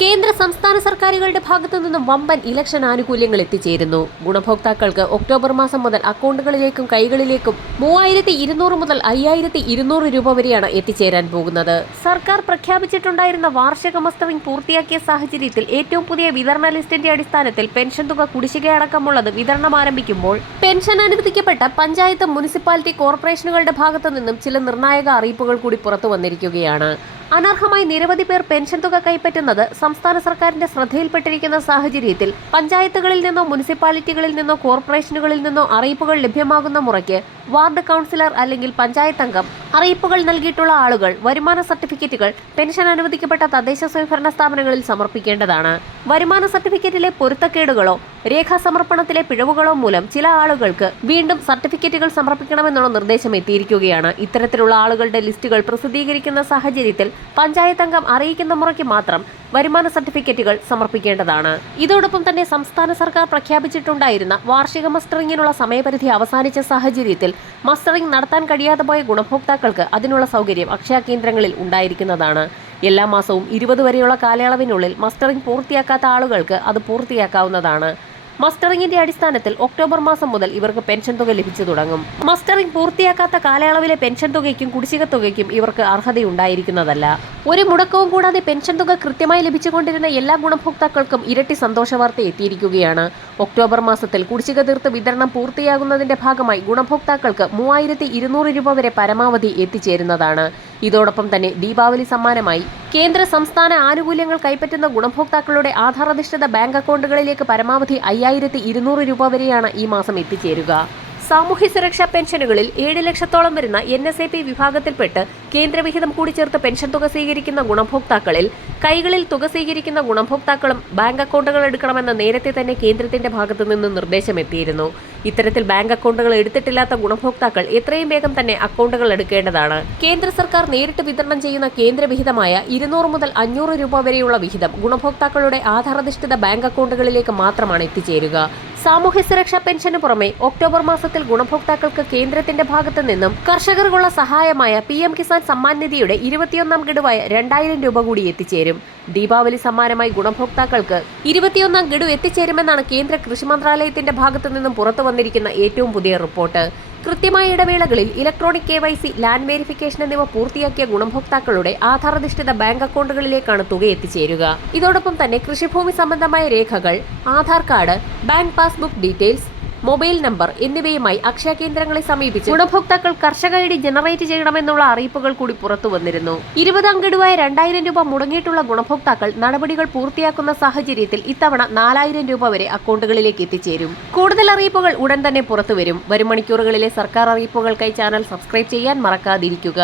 കേന്ദ്ര സംസ്ഥാന സർക്കാരുകളുടെ ഭാഗത്തു നിന്നും വമ്പൻ ഇലക്ഷൻ ആനുകൂല്യങ്ങൾ എത്തിച്ചേരുന്നു. ഗുണഭോക്താക്കൾക്ക് ഒക്ടോബർ മാസം മുതൽ അക്കൗണ്ടുകളിലേക്കും കൈകളിലേക്കും മൂവായിരത്തി ഇരുന്നൂറ് മുതൽ അയ്യായിരത്തി ഇരുന്നൂറ് രൂപ വരെയാണ് എത്തിച്ചേരാൻ പോകുന്നത്. സർക്കാർ പ്രഖ്യാപിച്ചിട്ടുണ്ടായിരുന്ന വാർഷിക മസ്റ്ററിംഗ് പൂർത്തിയാക്കിയ സാഹചര്യത്തിൽ ഏറ്റവും പുതിയ വിതരണ ലിസ്റ്റിന്റെ അടിസ്ഥാനത്തിൽ പെൻഷൻ തുക കുടിശ്ശികയടക്കമുള്ളത് വിതരണം ആരംഭിക്കുമ്പോൾ പെൻഷൻ അനുവദിക്കപ്പെട്ട പഞ്ചായത്ത് മുനിസിപ്പാലിറ്റി കോർപ്പറേഷനുകളുടെ ഭാഗത്തു നിന്നും ചില നിർണായക അറിയിപ്പുകൾ കൂടി പുറത്തു വന്നിരിക്കുകയാണ്. അനർഹമായി നിരവധി പേർ പെൻഷൻ തുക കൈപ്പറ്റുന്നത് സംസ്ഥാന സർക്കാരിന്റെ ശ്രദ്ധയിൽപ്പെട്ടിരിക്കുന്ന സാഹചര്യത്തിൽ പഞ്ചായത്തുകളിൽ നിന്നോ മുനിസിപ്പാലിറ്റികളിൽ നിന്നോ കോർപ്പറേഷനുകളിൽ നിന്നോ അറിയിപ്പുകൾ ലഭ്യമാകുന്ന മുറയ്ക്ക് വാർഡ് കൗൺസിലർ അല്ലെങ്കിൽ പഞ്ചായത്ത് അംഗം അറിയിപ്പുകൾ നൽകിയിട്ടുള്ള ആളുകൾ വരുമാന സർട്ടിഫിക്കറ്റുകൾ പെൻഷൻ അനുവദിക്കപ്പെട്ട തദ്ദേശ സ്വയംഭരണ സ്ഥാപനങ്ങളിൽ സമർപ്പിക്കേണ്ടതാണ്. വരുമാന സർട്ടിഫിക്കറ്റിലെ പൊരുത്തക്കേടുകളോ രേഖാ സമർപ്പണത്തിലെ പിഴവുകളോ മൂലം ചില ആളുകൾക്ക് വീണ്ടും സർട്ടിഫിക്കറ്റുകൾ സമർപ്പിക്കണമെന്നുള്ള നിർദ്ദേശം എത്തിയിരിക്കുകയാണ്. ഇത്തരത്തിലുള്ള ആളുകളുടെ ലിസ്റ്റുകൾ പ്രസിദ്ധീകരിക്കുന്ന സാഹചര്യത്തിൽ പഞ്ചായത്ത് അംഗം അറിയിക്കുന്ന മുറയ്ക്ക് മാത്രം വരുമാന സർട്ടിഫിക്കറ്റുകൾ സമർപ്പിക്കേണ്ടതാണ്. ഇതോടൊപ്പം തന്നെ സംസ്ഥാന സർക്കാർ പ്രഖ്യാപിച്ചിട്ടുണ്ടായിരുന്ന വാർഷിക മസ്റ്ററിങ്ങിനുള്ള സമയപരിധി അവസാനിച്ച സാഹചര്യത്തിൽ മസ്റ്ററിംഗ് നടത്താൻ കഴിയാതെ പോയ ഗുണഭോക്താക്കൾക്ക് അതിനുള്ള സൗകര്യം അക്ഷയ കേന്ദ്രങ്ങളിൽ ഉണ്ടായിരിക്കുന്നതാണ്. എല്ലാ മാസവും ഇരുപത് വരെയുള്ള കാലയളവിനുള്ളിൽ മസ്റ്ററിംഗ് പൂർത്തിയാക്കാത്ത ആളുകൾക്ക് അത് പൂർത്തിയാക്കാവുന്നതാണ്. മസ്റ്ററിംഗിന്റെ അടിസ്ഥാനത്തിൽ ഒക്ടോബർ മാസം മുതൽ ഇവർക്ക് പെൻഷൻ തുക ലഭിച്ചു തുടങ്ങും. മസ്റ്ററിംഗ് പൂർത്തിയാക്കാത്ത കാലയളവിലെ പെൻഷൻ തുകയ്ക്കും കുടിശ്ശിക തുകയ്ക്കും ഇവർക്ക് അർഹതയുണ്ടായിരിക്കുന്നതല്ല. ഒരു മുടക്കവും കൂടാതെ പെൻഷൻ തുക കൃത്യമായി ലഭിച്ചുകൊണ്ടിരുന്ന എല്ലാ ഗുണഭോക്താക്കൾക്കും ഇരട്ടി സന്തോഷ വാർത്ത എത്തിയിരിക്കുകയാണ്. ഒക്ടോബർ മാസത്തിൽ കുടിശ്ശിക തീർത്ത് വിതരണം പൂർത്തിയാകുന്നതിന്റെ ഭാഗമായി ഗുണഭോക്താക്കൾക്ക് മൂവായിരത്തി രൂപ വരെ പരമാവധി എത്തിച്ചേരുന്നതാണ്. ഇതോടൊപ്പം തന്നെ ദീപാവലി സമ്മാനമായി കേന്ദ്ര സംസ്ഥാന ആനുകൂല്യങ്ങൾ കൈപ്പറ്റുന്ന ഗുണഭോക്താക്കളുടെ ആധാരധിഷ്ഠിത ബാങ്ക് അക്കൗണ്ടുകളിലേക്ക് പരമാവധി അയ്യായിരത്തി ഇരുന്നൂറ് രൂപ വരെയാണ് ഈ മാസം എത്തിച്ചേരുക. സാമൂഹ്യ സുരക്ഷാ പെൻഷനുകളിൽ ഏഴ് ലക്ഷത്തോളം വരുന്ന എൻ എസ് എ പി വിഭാഗത്തിൽപ്പെട്ട് കേന്ദ്രവിഹിതം കൂടി ചേർത്ത് പെൻഷൻ തുക സ്വീകരിക്കുന്ന ഗുണഭോക്താക്കളിൽ കൈകളിൽ തുക സ്വീകരിക്കുന്ന ഗുണഭോക്താക്കളും ബാങ്ക് അക്കൗണ്ടുകൾ എടുക്കണമെന്ന് നേരത്തെ തന്നെ കേന്ദ്രത്തിന്റെ ഭാഗത്തു നിന്ന് നിർദ്ദേശം എത്തിയിരുന്നു ഇത്തരത്തിൽ ബാങ്ക് അക്കൗണ്ടുകൾ എടുത്തിട്ടില്ലാത്ത ഗുണഭോക്താക്കൾ എത്രയും വേഗം തന്നെ അക്കൗണ്ടുകൾ എടുക്കേണ്ടതാണ്. കേന്ദ്ര സർക്കാർ നേരിട്ട് വിതരണം ചെയ്യുന്ന കേന്ദ്രവിഹിതമായ ഇരുന്നൂറ് മുതൽ അഞ്ഞൂറ് രൂപ വരെയുള്ള വിഹിതം ഗുണഭോക്താക്കളുടെ ആധാരധിഷ്ഠിത ബാങ്ക് അക്കൗണ്ടുകളിലേക്ക് മാത്രമാണ് എത്തിച്ചേരുക. സാമൂഹ്യ സുരക്ഷാ പെൻഷന് പുറമെ ഒക്ടോബർ മാസത്തിൽ ഗുണഭോക്താക്കൾക്ക് കേന്ദ്രത്തിന്റെ ഭാഗത്തു നിന്നും കർഷകർക്കുള്ള സഹായമായ പി എം കിസാൻ സമ്മാൻ നിധിയുടെ ഇരുപത്തിയൊന്നാം ഗഡുവായ രണ്ടായിരം രൂപ കൂടി എത്തിച്ചേരും. ദീപാവലി സമ്മാനമായി ഗുണഭോക്താക്കൾക്ക് ഇരുപത്തിയൊന്നാം ഗഡു എത്തിച്ചേരുമെന്നാണ് കേന്ദ്ര കൃഷി മന്ത്രാലയത്തിന്റെ ഭാഗത്തു നിന്നും പുറത്തു വന്നിരിക്കുന്ന ഏറ്റവും പുതിയ റിപ്പോർട്ട്. കൃത്യമായ ഇടവേളകളിൽ electronic K Y C land verification എന്നിവ പൂർത്തിയാക്കിയ ഗുണഭോക്താക്കളുടെ ആധാരധിഷ്ഠിത ബാങ്ക് അക്കൗണ്ടുകളിലേക്കാണ് തുക എത്തിച്ചേരുക ഇതോടൊപ്പം തന്നെ കൃഷിഭൂമി സംബന്ധമായ രേഖകൾ Aadhaar card bank passbook details mobile number എന്നിവയുമായി അക്ഷയ കേന്ദ്രങ്ങളെ സമീപിച്ച്. ഗുണഭോക്താക്കൾ കർഷക ഐ ഡി ജനറേറ്റ് ചെയ്യണമെന്നുള്ള അറിയിപ്പുകൾ കൂടി പുറത്തു വന്നിരുന്നു. ഇരുപത് ഗഡുവായ രണ്ടായിരം രൂപ മുടങ്ങിയിട്ടുള്ള ഗുണഭോക്താക്കൾ നടപടികൾ പൂർത്തിയാക്കുന്ന സാഹചര്യത്തിൽ ഇത്തവണ നാലായിരം രൂപ വരെ അക്കൗണ്ടുകളിലേക്ക് എത്തിച്ചേരും. കൂടുതൽ അറിയിപ്പുകൾ ഉടൻ തന്നെ പുറത്തുവരും വരും മണിക്കൂറുകളിലെ സർക്കാർ അറിയിപ്പുകൾക്കായി ചാനൽ സബ്സ്ക്രൈബ് ചെയ്യാൻ മറക്കാതിരിക്കുക.